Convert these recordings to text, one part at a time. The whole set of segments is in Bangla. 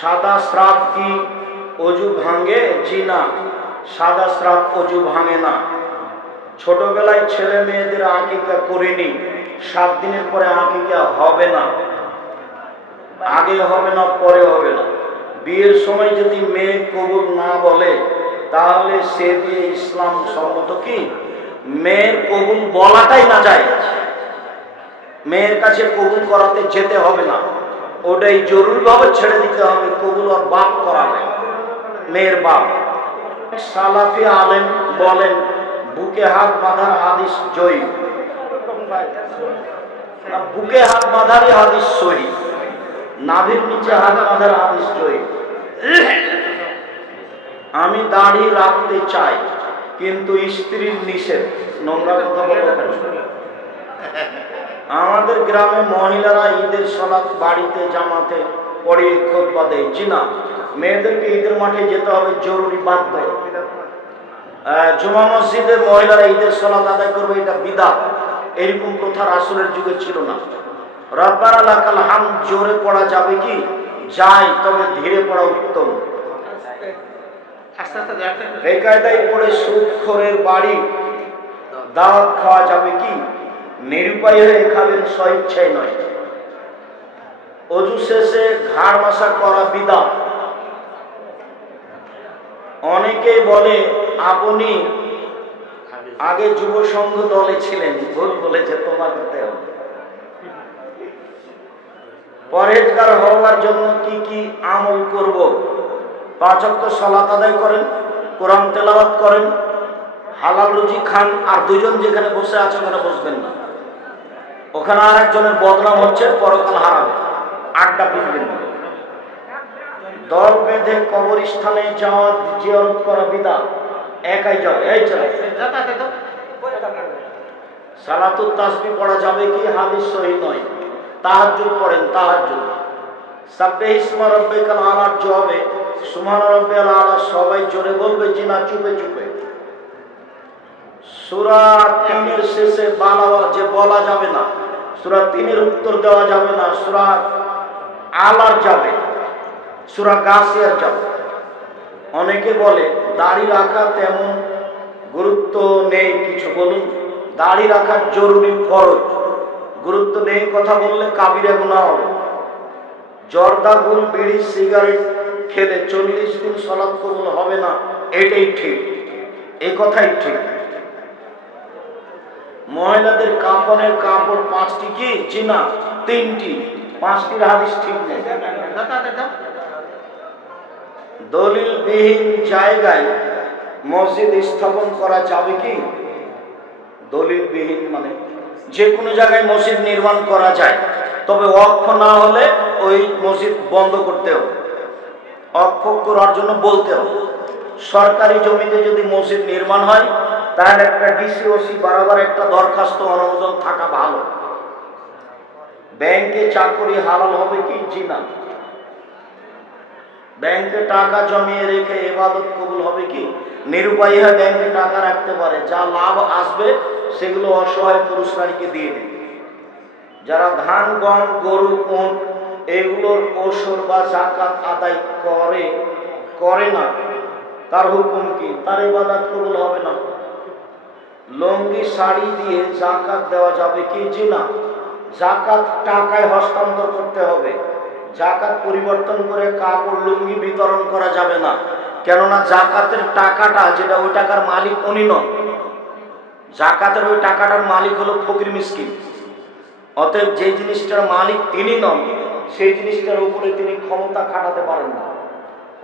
সাদা স্রাব কি অজু ভাঙে? জি না, সাদা স্রাব অজু ভাঙে না। ছোটবেলায় ছেলে মেয়েদের আকিকা করিনি, সাত দিনের পরে আকিকা হবে না। আগে হবে না, পরে হবে না। বিয়ের সময় যদি মেয়ে কবুল না বলে, তাহলে সে বিয়ে ইসলাম সম্মত কি? মেয়ের কবুল বলাটাই না যায়। মেয়ের কাছে কবুল করাতে যেতে হবে না। ওটাই জরুরিভাবে ছেড়ে দিতে হবে, কবুল আর বাপ করাবে। মেয়ের বাপ। সালাফি আলেম বলেন, বুকে হাত বাঁধার হাদিস জয়ী। বুকে হাত বাঁধারই হাদিস সহি। নাভির নিচে হাত বাঁধার হাদিস জয়ী। আমি দাড়ি রাখতে চাই, কিন্তু স্ত্রীর নিষেধ। নোংরা কথা বলতে আমাদের গ্রামে মহিলারা ঈদের সলাৎ বাড়িতে জামাতে পড়িয়ে খোদবা দেয়। জি না মেয়েদেরকে ঈদের মাঠে যেতে হবে জরুরি বাধ্য। জুমা মসজিদের মহিলারা ঈদের সলাৎ আদায় করবে এটা বিদা এরকম প্রথা রাসুলের যুগে ছিল না। রব্বানা লাকাল হাম জোরে পড়া যাবে কি? যায় তবে ধীরে পড়া উত্তম। দেখেন বেকায়দায় পড়ে সুদখোরের বাড়ি দাওয়াত খাওয়া যাবে কি? নিরুপায় হয়ে খাবেন স্বইচ্ছায় নয়। অজু শেষে ঘাড় মাসা করা বিদা। অনেকেই বলে, আপনি আগে যুব সংঘ দলে ছিলেন ভুল বলেছে হবে। পরেজগার হওয়ার জন্য কি কি আমল করব? পাঁচক্ত সলাত আদায় করেন, কোরআন তেলাওয়াত করেন, হালাল রুজি খান, আর দুজন যেখানে বসে আছে ওখানে বসবেন না। ওখানে আর একজনের বদনাম হচ্ছে পরকাল হারাবে। আড্ডা পিটবেন দল বেঁধে কবরস্থানে যাওয়া, জিয়ারত করা বিদা। একাই যাও এই চলে সালাতুল তাসবি পড়া যাবে কি? হাদিস সহি নয়। তাহাজ্জুদ পড়েন, তাহাজ্জুদ। সাব্বে ইসমা রব্বিকাল আলার জবাবে সুবহান রব্বিয়াল আলা সবাই জোরে বলবে জি না চুপে চুপে। সূরা শেষে বালা যে বলা যাবে না। সূরা তিনের উত্তর দেওয়া যাবে না, সূরা আলার যাবে, সূরা গাছিয়ার যাবে। অনেকে বলে, দাড়ি রাখা তেমন গুরুত্ব নেই, কিছু বলুন দাড়ি রাখার জরুরি ফরজ। গুরুত্ব নেই কথা বললে কাবিরে গুণা হবে। জর্দা গুল, বিড়ি, সিগারেট খেলে চল্লিশ দিন সলাৎ কবুল হবে না, এটাই ঠিক। এই কথাই ঠিক। মহিলাদের কাপড়ের কাপড় পাঁচটি কি? জি না তিনটি। পাঁচটির হাদিস ঠিক নেই। দলিলবিহীন জায়গায় মসজিদ স্থাপন করা যাবে কি? দলিলবিহীন মানে যে কোনো জায়গায় মসজিদ নির্মাণ করা যায়। তবে অক্ষ না হলে ওই মসজিদ বন্ধ করতে হবে। অক্ষ করার জন্য বলতে হবে, সরকারি জমিতে যদি মসজিদ নির্মাণ হয় তাহলে একটা ডিসি ওসি বরাবর একটা দরখাস্ত অনুমোদন থাকা ভালো। ব্যাংকে চাকরি হালাল হবে কি? জি না। ব্যাংকে টাকা জমিয়ে রেখে এবাদত কবুল হবে কি? নিরুপায়ী হয়ে ব্যাংকে টাকা রাখতে পারে। যা লাভ আসবে, সেগুলো অসহায় পুরুষ নারীকে দিয়ে দেবে। যারা ধান, গম, গরু কোন এগুলোর ওসর বা জাকাত আদায় করে করে না, তার হুকুম কি? তার ইবাদত কবুল হবে না। লঙ্গি, শাড়ি দিয়ে জাকাত দেওয়া যাবে কি জি না জাকাত টাকায় হস্তান্তর করতে হবে। জাকাত পরিবর্তন করে কাপড়, লুঙ্গি বিতরণ করা যাবে না। কেননা জাকাতের টাকাটা যেটা ওই টাকার মালিক, উনি নন। জাকাতের ওই টাকাটার মালিক হলো ফকির মিসকিন। অতএব যে জিনিসটার মালিক তিনি নন, সেই জিনিসটার উপরে তিনি ক্ষমতা খাটাতে পারেন না।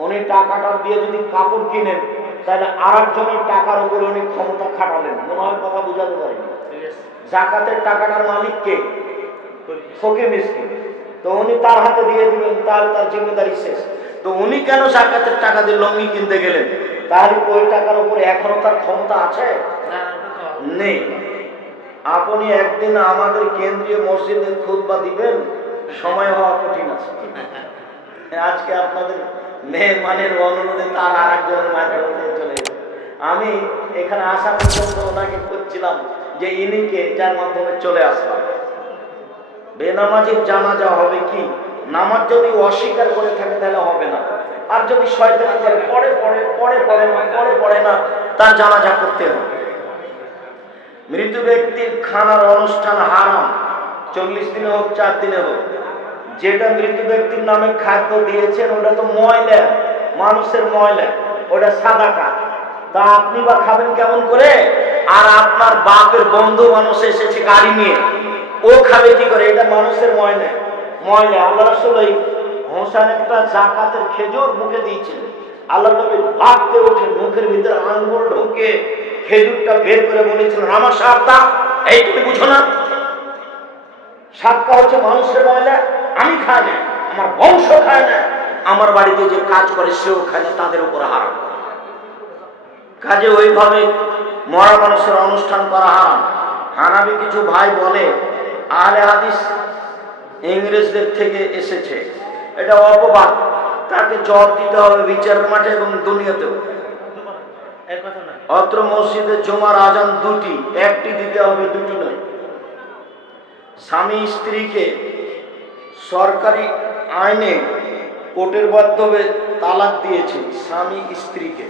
উনি টাকাটা দিয়ে যদি কাপড় কিনেন তাহলে আর একজনের টাকার উপরে উনি ক্ষমতা খাটালেন। মনে হয় কথা বোঝাতে পারেন। জাকাতের টাকাটার মালিক কে? ফকির মিসকিন। তো উনি তার হাতে দিয়ে দিবেন তার তার জিম্মেদারি শেষ। তো উনি কেন জাকাতের টাকা দিয়ে লঙ্গি কিনতে গেলেন? তাহলে ওই টাকার উপরে এখনও তার ক্ষমতা আছে? নেই। আপনি একদিন আমাদের কেন্দ্রীয় মসজিদে খুতবা দিবেন সময় হওয়া কঠিন আছে। আজকে আপনাদের মেহমানের অনুরোধে তার আর একজনের মাধ্যমে চলে আমি এখানে আসা পর্যন্ত ওনাকে করছিলাম যে ইনিকে যার মাধ্যমে চলে আসলাম। বেনামাজির জানাজা হবে কি? নামাজ যদি অস্বীকার করে থাকে তাহলে হবে না। আর যদি শয়তানি করে পরে পরে পরে পরে পরে পড়ে না, তার জানাজা করতে হবে। মৃত ব্যক্তির খানার অনুষ্ঠান হারাম। চল্লিশ দিনে হোক, চার দিনে হোক। যেটা মৃত ব্যক্তির নামে খাদ্য দিয়েছেন, ওটা তো ময়লা। মানুষের ময়লা, ওটা সাদাকা তা আপনি বা খাবেন কেমন করে? আর আপনার বাপের বন্ধু মানুষ এসেছে গাড়ি নিয়ে, ও খাবে কি করে? এটা মানুষের ময়লা। ময়লা, আল্লাহ রসুল ওই হোসান একটা জাকাতের খেজুর মুখে দিয়েছিলেন। আল্লাহ নবী ভাবতে উঠে মুখের ভিতরে আঙ্গুল ঢুকে খেজুরটা বের করে বলেছিলেন আমার সারটা এই তুমি বুঝো না। সাতটা হচ্ছে মানুষের ময়লা আমি খাই না, আমার বংশ খায় না, আমার বাড়িতে যে কাজ করে সেও খায় না, তাদের উপর হারাম। কাজে ওইভাবে মরা মানুষের অনুষ্ঠান করা হারাম। হানাবি কিছু ভাই বলে, আহলে হাদিস ইংরেজদের থেকে এসেছে। এটা অপবাদ। তাকে জব দিতে হবে বিচারের মাঠে এবং দুনিয়াতেও অত্র মসজিদে জমার আজান দুটি, একটি দিতে হবে, দুটি নয়। স্বামী স্ত্রীকে সরকারি আইনে কোর্টের মাধ্যমে তালাক দিয়েছে স্বামী স্ত্রীকে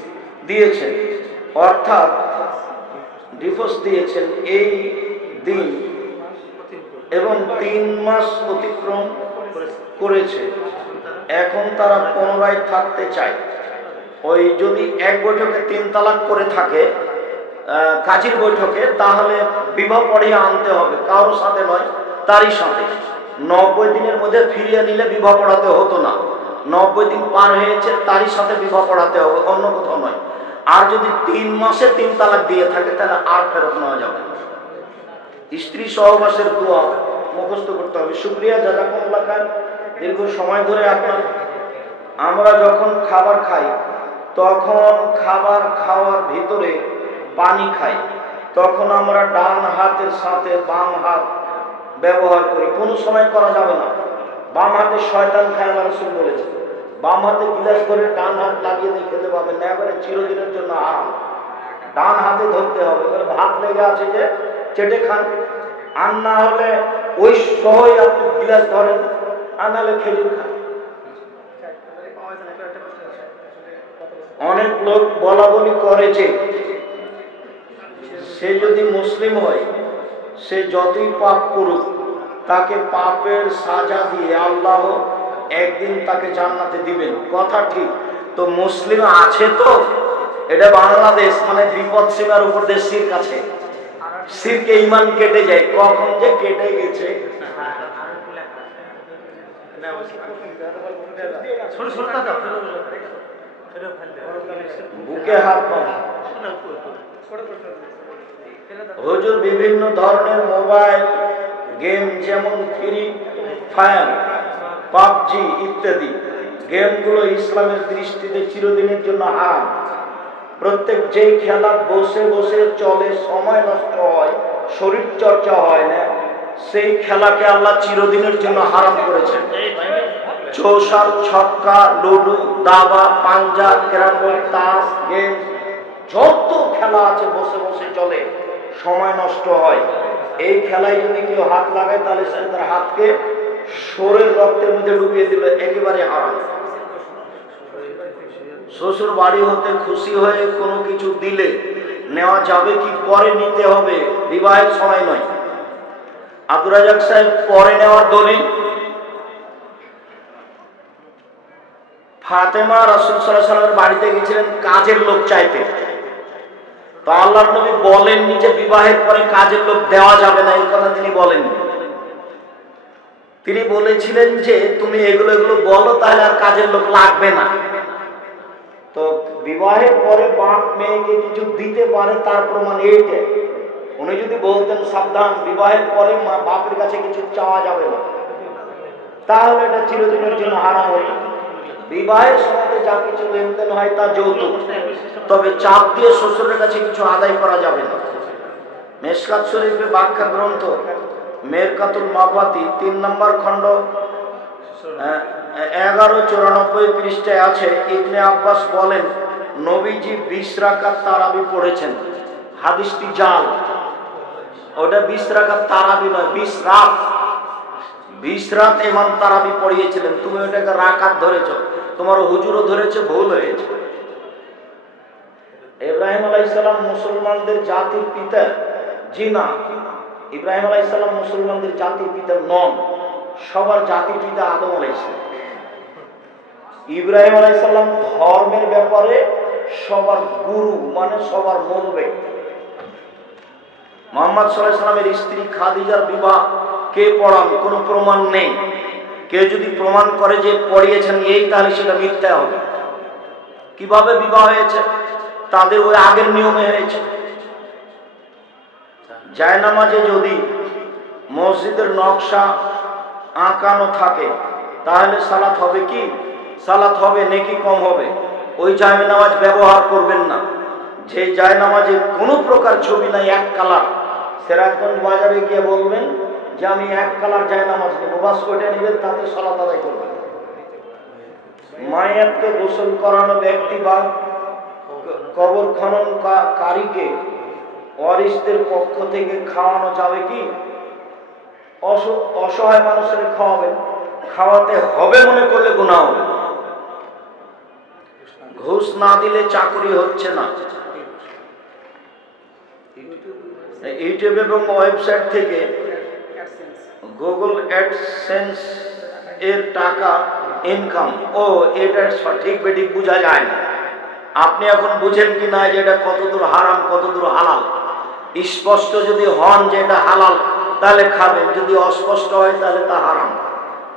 দিয়েছেন। অর্থাৎ ডিভোর্স দিয়েছেন এই দিন এবং তিন মাস অতিক্রম করেছে। এখন তারা পুনরায় থাকতে চায়। ওই যদি এক বৈঠকে তিন তালাক করে থাকে কাজীর বৈঠকে, তাহলে বিবাহ পড়িয়ে আনতে হবে। কারোর সাথে নয়, তারই সাথে। নব্বই দিনের মধ্যে ফিরিয়ে নিলে বিবাহ পড়াতে হতো না। নব্বই দিন পার হয়েছে, তারই সাথে বিবাহ পড়াতে হবে, অন্য কোথাও নয়। আর যদি তিন মাসে তিন তালাক দিয়ে থাকে, তাহলে আর ফেরত নেওয়া যাবে স্ত্রী সহবাসের দোয়া মুখস্থ করতে হবে। শুক্রিয়া জাজাকুমুল্লাহ খান দীর্ঘ সময় ধরে আপনার, আমরা যখন খাবার খাই, তখন খাবার খাওয়ার ভিতরে পানি খাই। তখন আমরা ডান হাতের সাথে বাম হাত ব্যবহার করি, কোনো সময় করা যাবে না। বাম হাতে শয়তান খায় আমার রসুল বলেছে। বাম হাতে গিলাস করে ডান হাত লাগিয়ে দিয়ে খেতে পাবেন না এবারে চিরদিনের জন্য আরাম ডান হাতে ধরতে হবে। ভাত লেগে আছে যে, চেটে খান। আর না হলে ওই সহই আপনি গিলাস ধরেন, আর নাহলে খেজুর খান। অনেক লোক বলা বলি করে যে, সে যদি মুসলিম হয় সে যতই পাপ করুক তাকে পাপের সাজা দিয়ে আল্লাহ একদিন তাকে জান্নাতে দিবেন। কথা ঠিক। তো মুসলিম আছে তো? এটা বাংলাদেশ মানে বিপদ সীমার উপর দেশ সির কাছে সিরকে ইমান কেটে যায়। কখন যে কেটে গেছে। বুকে হাত বাঁধা। হুজুর বিভিন্ন ধরনের মোবাইল, গেম যেমন ফ্রি ফায়ার, পাবজি ইত্যাদি। গেমগুলো ইসলামের দৃষ্টিতে চিরদিনের জন্য হারাম। প্রত্যেক যেই খেলা বসে বসে চলে, সময় নষ্ট হয়, শরীর চর্চা হয় না, সেই খেলাকে আল্লাহ চিরদিনের জন্য হারাম করেছেন। চৌসার, ছক্কা, লুডু, দাবা, পাঞ্জা ক্যারাম তাস গেম যত খেলা আছে বসে বসে চলে। সময় নষ্ট হয়। এই খেলায় যদি কেউ হাত লাগায়, তাহলে সে তার হাতকে শরীর রক্তের মধ্যে ডুবিয়ে দিল, একেবারে হারাম। শ্বশুর বাড়ি হতে খুশি হয়ে কোনো কিছু দিলে নেওয়া যাবে কি পরে নিতে হবে, বিবাহের সময় নয়। আব্দুর রাজাক সাহেব পরে নেওয়ার দলিল, ফাতেমা রসুল সাল্লাহ সাল্লামের বাড়িতে গেছিলেন কাজের লোক চাইতে। তো আল্লাহ নবী বলেননি যে বিবাহের পরে কাজের লোক দেওয়া যাবে না, এই কথা তিনি বলেননি তিনি বলেছিলেন যে, তুমি এগুলো এগুলো বলো, তাহলে আর কাজের লোক লাগবে না। তো বিবাহের পরে বাপ মেয়েকে কিছু দিতে পারে, তার প্রমাণ এইটা। উনি যদি বলতেন, সাবধান, বিবাহের পরে মা বাপের কাছে কিছু চাওয়া যাবে না। তাহলে এটা চিরদিনের জন্য হারাম হতো। বিবাহের সময় যা কিছু লেনদেন হয় তা যৌতুক। তবে চাপ দিয়ে শ্বশুরের কাছে কিছু আদায় করা যাবে না। মেশকাত শরীফে ব্যাখ্যা গ্রন্থ মেরকাতুল মাফাতি তিন নম্বর খণ্ড এগারো চুরানব্বই পৃষ্ঠায় আছে। ইবনে আব্বাস বলেন, নবীজি বিশ রাকাত তারাবি পড়েছেন। হাদিসটি জাল। ওটা বিশ রাকাত তারাবি নয়, বিশ রাত। বিশ রাত এমন তারাবি পড়িয়েছিলেন। তুমি ওটাকে রাকাত ধরেছ। তোমার হুজুরও ধরেছে, ভুল হয়েছে। ইব্রাহিম আলাইসাল্লাম মুসলমানদের জাতির পিতা জি না ইব্রাহিম আলাইসাল্লাম মুসলমানদের জাতির পিতা নন, সবার জাতির পিতা আদম আলাইসাল্লাম ইব্রাহিম আলাইসাল্লাম ধর্মের ব্যাপারে সবার গুরু মানে সবার মূল ব্যক্তি। মোহাম্মদ সাল্লাহ সাল্লামের স্ত্রী খাদিজার বিবাহ, কে পড়ান কোনো প্রমাণ নেই। কেউ যদি প্রমাণ করে যে পড়িয়েছেন এই, তাহলে সেটা মিথ্যা হবে। কীভাবে বিবাহ হয়েছে? তাদের ওই আগের নিয়মে হয়েছে। জায়নামাজে যদি মসজিদের নকশা আঁকানো থাকে, তাহলে সালাত হবে কি? সালাত হবে, নেকি কম হবে। ওই জায় নামাজ ব্যবহার করবেন না। যে জায়নামাজে কোনো প্রকার ছবি নাই, এক কালার। সেরাজগঞ্জ বাজারে গিয়ে বলবেন যে আমি এক কালার জায় নামাজ নেব, বাস ওইটা নেবেন, তাতে সালাত আদায় করবেন। মায়াতকে গোসল করানো ব্যক্তি বা কবর খনন কারীকে ওয়ারিসদের পক্ষ থেকে খাওয়ানো যাবে কি? অস- অসহায় মানুষের খাওয়াবেন। খাওয়াতে হবে মনে করলে গুণা হবে। ঘুষ না দিলে চাকরি হচ্ছে না। ইউটিউব এবং ওয়েবসাইট থেকে গুগল অ্যাডসেন্স এর টাকা ইনকাম ও, এটা সঠিক বেঠিক বোঝা যায় না। আপনি এখন বুঝেন কি না যে এটা কতদূর হারাম, কতদূর হালাল? স্পষ্ট যদি হন যে এটা হালাল, তাহলে খাবেন। যদি অস্পষ্ট হয়, তাহলে তা হারাম।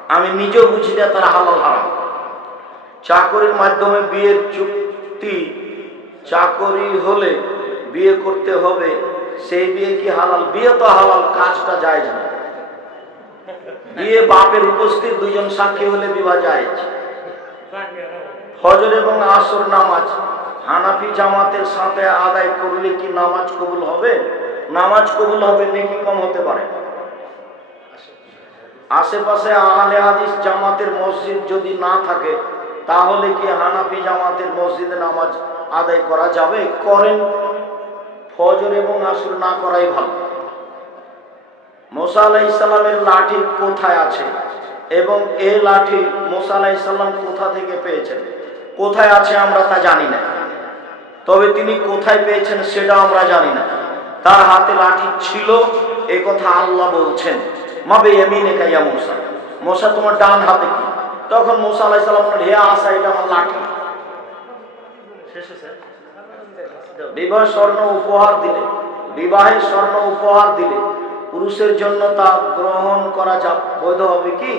আমি নিজেও বুঝি না তারা হালাল, হারাম। চাকরির মাধ্যমে বিয়ের চুক্তি, চাকরি হলে বিয়ে করতে হবে। সেই বিয়ে কি হালাল? বিয়ে তো হালাল, কাজটা যায় না। বিয়ে বাপের উপস্থিত দুজন সাক্ষী হলে বিবাহ যায়। ফজর এবং আসর নামাজ। হানাফি জামাতের সাথে আদায় করলে কি নামাজ কবুল হবে? নামাজ কবুল হবে নাকি কম হতে পারে? আশেপাশে আহলে হাদিস জামাতের মসজিদ যদি না থাকে, তাহলে কি হানাফি জামাতের মসজিদে নামাজ আদায় করা যাবে? করেন। ফজর এবং আসর না করাই ভালো। মোসা আলাহ ইসলামের লাঠি কোথায় আছে? এবং এ লাঠি মোসা আলাহ ইসলাম কোথা থেকে পেয়েছেন? কোথায় আছে আমরা তা জানি না। তবে তিনি কোথায় পেয়েছেন সেটা আমরা জানি না। তার হাতে লাঠি ছিল, এ কথা আল্লাহ বলছেন, মাবে এমিনে কাইয়া মোসা? মোসা তোমার ডান হাতে কি? তখন মোসা আলাহ ইসলাম হে আসা এটা আমার লাঠি। বিবাহ স্বর্ণ উপহার দিলে, বিবাহের স্বর্ণ উপহার দিলে পুরুষের জন্য তা গ্রহণ করা যা বৈধ হবে কি?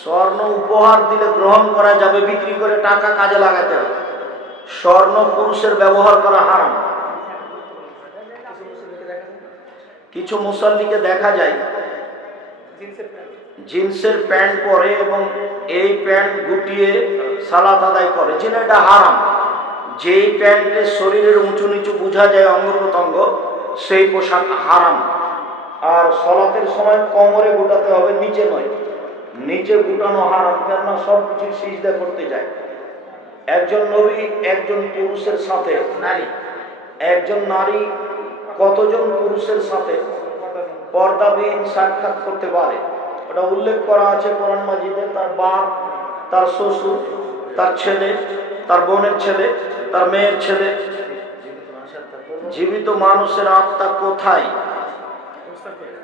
স্বর্ণ উপহার দিলে গ্রহণ করা যাবে, বিক্রি করে টাকা কাজে লাগাতে হবে। স্বর্ণ পুরুষের ব্যবহার করা হারাম। কিছু মুসল্লিকে দেখা যায়, জিন্সের প্যান্ট পরে এবং এই প্যান্ট গুটিয়ে সালাত আদায় করে। যেটা এটা হারাম। যেই প্যান্টের শরীরের উঁচু নিচু বোঝা যায় অঙ্গ প্রত্যঙ্গ সেই পোশাক হারাম। আর সলাতের সময় কোমরে গুটাতে হবে, নিচে নয়। নিচে গুটানো হারাম, কেননা সব কিছু সিজদা করতে যায়। একজন নবী, একজন পুরুষের সাথে, নারী। একজন নারী কতজন পুরুষের সাথে পর্দাবিহীন সাক্ষাৎ করতে পারে? ওটা উল্লেখ করা আছে কোরআন মাজিদে, তার বাপ, তার শ্বশুর, তার ছেলে, তার বোনের ছেলে, তার মেয়ের ছেলে। জীবিত মানুষের আত্মা কোথায়?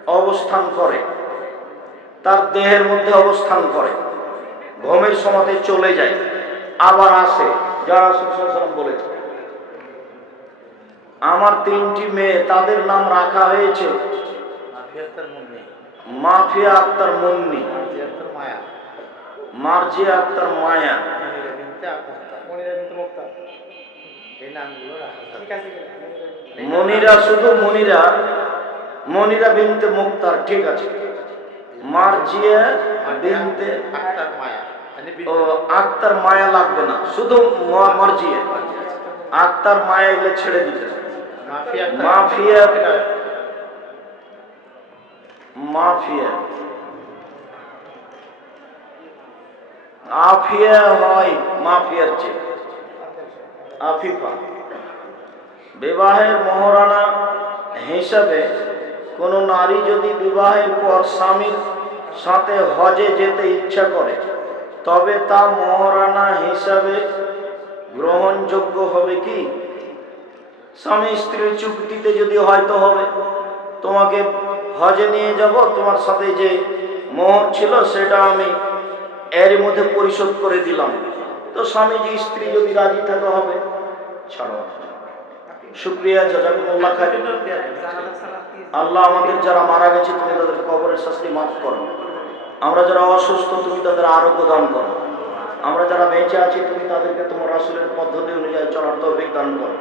অবস্থান করে। তার দেহের মধ্যে অবস্থান করে। ঘুমের সমাতে চলে যায়। আবার আসে। যারা সুসালাম বলেছে আমার তিনটি মেয়ে তাদের নাম রাখা হয়েছে মাফিয়া আক্তার মুন্নি। মার্জিয়া আক্তার মায়া। মনিরা শুধু মনিরা মনিরা বিনতে মুক্তার ঠিক আছে। মার্জিয়া বিনতে আক্তার মায়া। মানে ও আক্তার মায়া লাগবে না শুধু মার্জিয়া আক্তার মায়া এগুলো ছেড়ে দিতে। মাফিয়া। মাফিয়া। আফিয়া হয় মাফিয়ার চেয়ে। আফিফা। বিবাহের মহারানা হিসাবে কোনো নারী যদি বিবাহের পর স্বামীর সাথে হজে যেতে ইচ্ছা করে, তবে তা মহারানা হিসাবে গ্রহণযোগ্য হবে কি? স্বামী স্ত্রীর চুক্তিতে যদি হয়তো হবে, তোমাকে হজে নিয়ে যাব, তোমার সাথে যে মোহর ছিল সেটা আমি এর মধ্যে পরিশোধ করে দিলাম। তো স্বামীজি স্ত্রী যদি রাজি থাকা হবে, ছাড়ো। শুক্রিয়া, জাজাকুমুল্লাহ খাই আল্লাহ আমাদের যারা মারা গেছে, তুমি তাদের কবরের শাস্তি মাফ করো। আমরা যারা অসুস্থ, তুমি তাদের আরোগ্য দান করো। আমরা যারা বেঁচে আছি, তুমি তাদেরকে তোমার রাসুলের পদ্ধতি অনুযায়ী চলার তৌফিক দান করো।